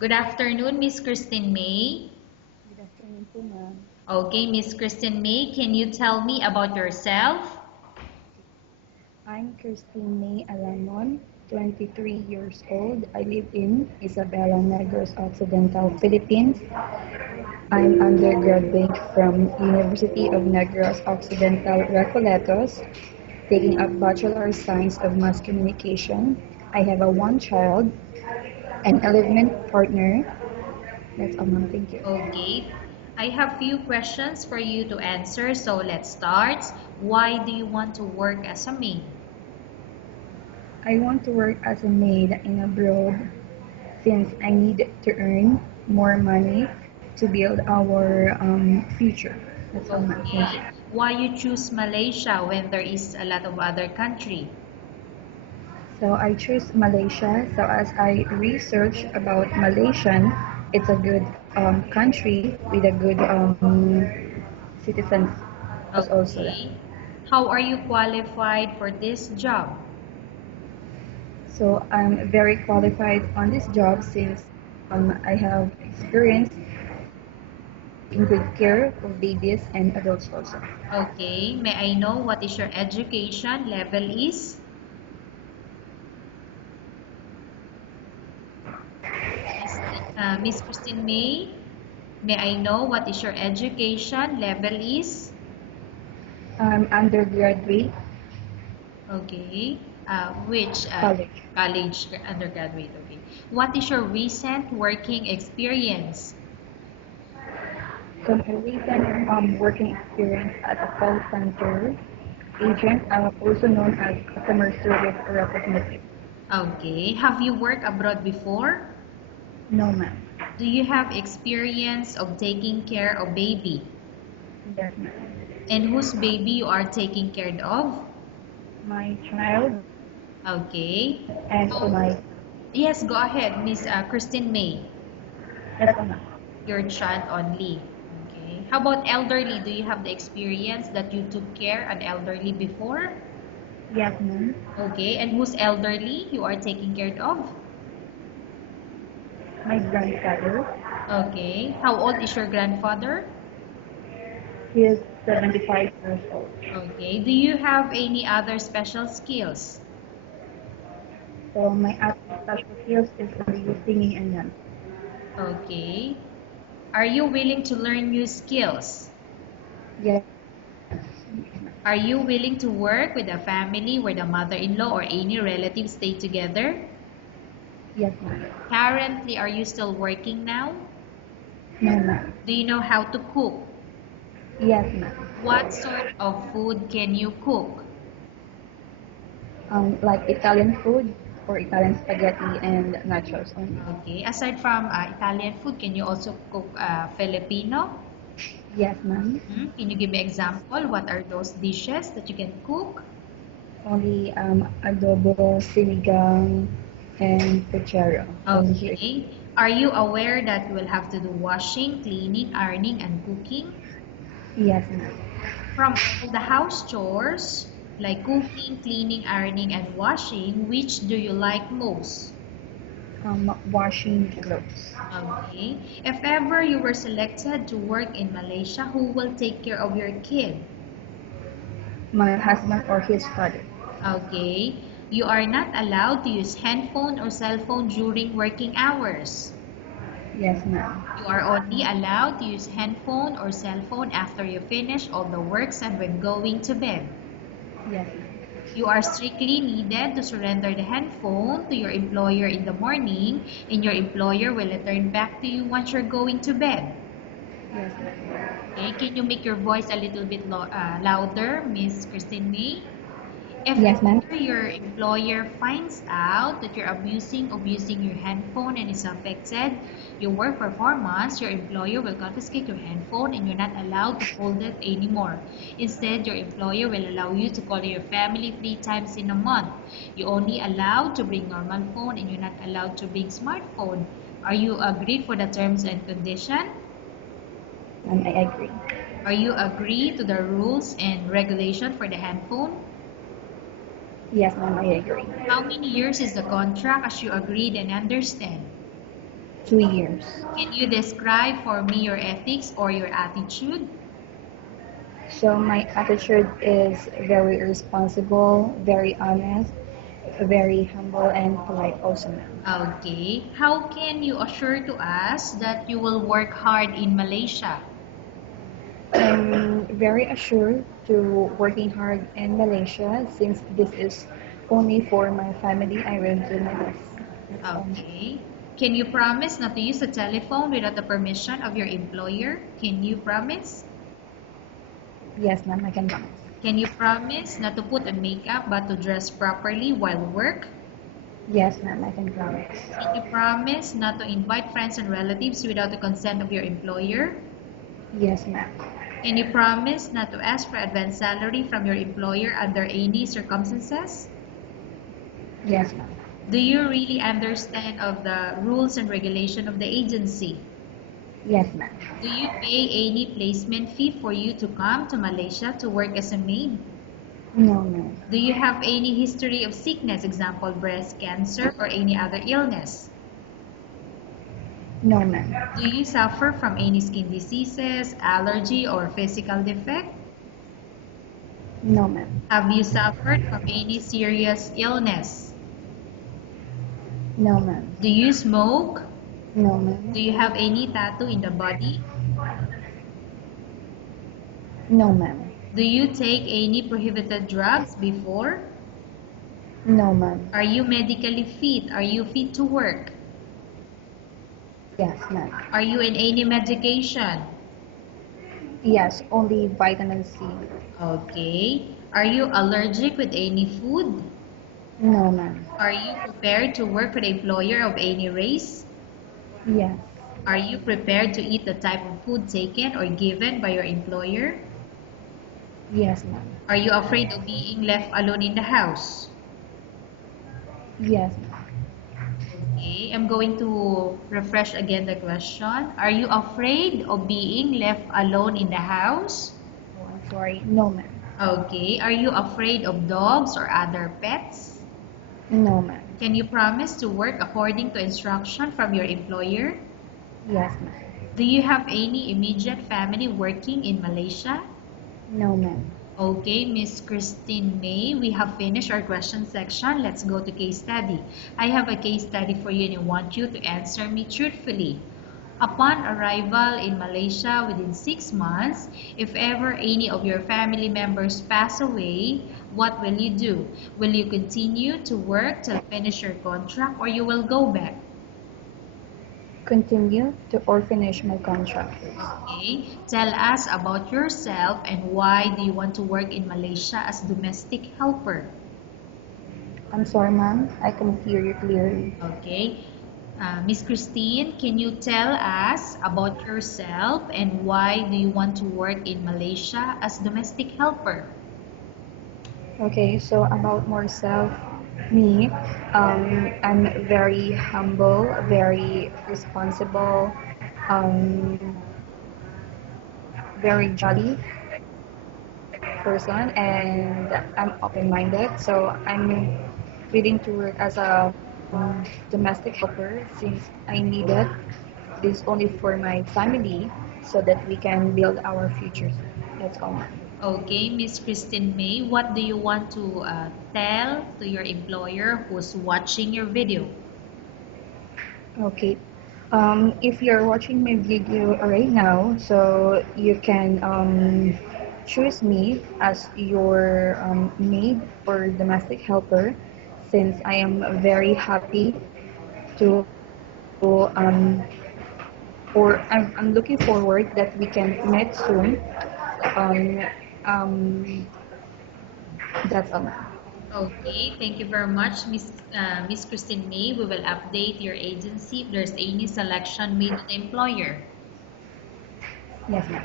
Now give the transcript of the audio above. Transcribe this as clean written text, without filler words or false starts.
Good afternoon, Miss Krisitine Mae. Good afternoon po, ma'am. Okay, Miss Krisitine Mae, can you tell me about yourself? I'm Krisitine Mae Alamon, 23 years old. I live in Isabela, Negros Occidental, Philippines. I'm undergraduate from University of Negros Occidental, Recoletos, taking up Bachelor of Science of Mass Communication. I have a one child, an 11 partner. That's all, ma'am. Thank you. Okay, I have few questions for you to answer, so let's start. Why do you want to work as a maid? I want to work as a maid in abroad since I need to earn more money to build our future. That's all, ma'am. Thank you. Okay, why you choose Malaysia when there is a lot of other country? So I choose Malaysia. So as I research about Malaysian, it's a good country with a good citizens as also. Okay, how are you qualified for this job? So I'm very qualified on this job since I have experience in good care of babies and adults also. Okay, may I know what is your education level is? Miss Krisitine Mae, may I know what is your education level is? Undergraduate Okay. Which college. college undergraduate? Okay. What is your recent working experience? So my recent working experience as a call center agent, also known as customer service representative. Okay. Have you worked abroad before? No, ma'am. Do you have experience of taking care of baby? Yes, ma'am. And whose baby you are taking care of? My child Okay. and Oh, my yes, go ahead, Miss Krisitine Mae. that's all, ma'am. Your child only. Okay. How about elderly? Do you have the experience that you took care an elderly before? Yes, ma'am. Okay. And who's elderly you are taking care of? My grandfather, Okay. How old is your grandfather? he is 75 years old. Okay. Do you have any other special skills? So my other special skills is only singing and dance. Okay. Are you willing to learn new skills? Yes, Are you willing to work with a family where the mother-in-law or any relatives stay together? yes, ma'am. Currently, are you still working now? No, ma'am. Do you know how to cook? Yes, ma'am. What sort of food can you cook? Like Italian food or Italian spaghetti and nachos only. Okay. Aside from Italian food, can you also cook Filipino? Yes, ma'am. Can you give me example? What are those dishes that you can cook? Only adobo, sinigang, and puchero. Only here. Okay. Are you aware that you will have to do washing, cleaning, ironing, and cooking? Yes, ma'am. From all the house chores, like cooking, cleaning, ironing, and washing, which do you like most? Washing clothes. Okay. If ever you were selected to work in Malaysia, who will take care of your kid? My husband or his father. Okay. You are not allowed to use handphone or cell phone during working hours. Yes, ma'am. You are only allowed to use handphone or cell phone after you finish all the works and when going to bed. Yes, ma'am. You are strictly needed to surrender the handphone to your employer in the morning, and your employer will return back to you once you're going to bed. Yes, ma'am. Okay, can you make your voice a little bit louder, Miss Krisitine Mae? If Yes, ma'am. ever your employer finds out that you're abusing of using your handphone and is affected your work performance, your employer will confiscate your handphone and you're not allowed to hold it anymore. Instead, your employer will allow you to call your family 3 times in a month. You're only allowed to bring normal phone and you're not allowed to bring smartphone. Are you agree for the terms and condition? I agree. Are you agree to the rules and regulation for the handphone? Yes, ma'am. I agree. How many years is the contract as you agreed and understand? 2 years. Can you describe for me your ethics or your attitude? So my attitude is very responsible, very honest, very humble, and polite also, ma'am. Okay. How can you assure to us that you will work hard in Malaysia? I'm very assured to working hard in Malaysia since this is only for my family. I will do my best. That's all. Okay. Can you promise not to use a telephone without the permission of your employer? Can you promise? Yes, ma'am, I can promise. Can you promise not to put on makeup but to dress properly while work? Yes, ma'am, I can promise. Can you promise not to invite friends and relatives without the consent of your employer? Yes, ma'am. Can you promise not to ask for advance salary from your employer under any circumstances? Yes, ma'am. Do you really understand of the rules and regulation of the agency? Yes, ma'am. Do you pay any placement fee for you to come to Malaysia to work as a maid? No, ma'am. Do you have any history of sickness, example breast cancer or any other illness? No, ma'am. Do you suffer from any skin diseases, allergy or physical defect? No, ma'am. Have you suffered from any serious illness? No, ma'am. Do you smoke? No, ma'am. Do you have any tattoo in the body? No, ma'am. Do you take any prohibited drugs before? No, ma'am. Are you medically fit? Are you fit to work? Yes, ma'am. Are you in any medication? Yes, only vitamin C. Okay. Are you allergic with any food? No, ma'am. Are you prepared to work for the employer of any race? Yes. Are you prepared to eat the type of food taken or given by your employer? Yes, ma'am. Are you afraid of being left alone in the house? Yes, ma'am. Okay, I'm going to refresh again the question. Are you afraid of being left alone in the house? Oh, I'm sorry. No, ma'am. Okay, are you afraid of dogs or other pets? No, ma'am. Can you promise to work according to instruction from your employer? Yes, ma'am. Do you have any immediate family working in Malaysia? No, ma'am. Okay, Miss Krisitine Mae, we have finished our question section. Let's go to case study. I have a case study for you and I want you to answer me truthfully. Upon arrival in Malaysia within 6 months, if ever any of your family members pass away, what will you do? Will you continue to work till finish your contract or you will go back? Continue to or finish my contract. Okay, tell us about yourself and why do you want to work in Malaysia as domestic helper? I'm sorry, ma'am. I can hear you clearly. Okay, Miss Christine, can you tell us about yourself and why do you want to work in Malaysia as domestic helper? Okay, so about myself, me, I'm very humble, very responsible, um, very jolly person, and I'm open-minded. So I'm willing to work as a domestic helper since I need it. This is only for my family so that we can build our futures. That's all. Okay, Miss Christine May, what do you want to tell to your employer who's watching your video? Okay. If you're watching my video right now, so you can choose me as your maid or domestic helper, since I am very happy to or I'm looking forward that we can meet soon. Um, um, that's all. Okay, thank you very much, Miss Christine May. We will update your agency if there's any selection made to the employer. Yes, ma'am.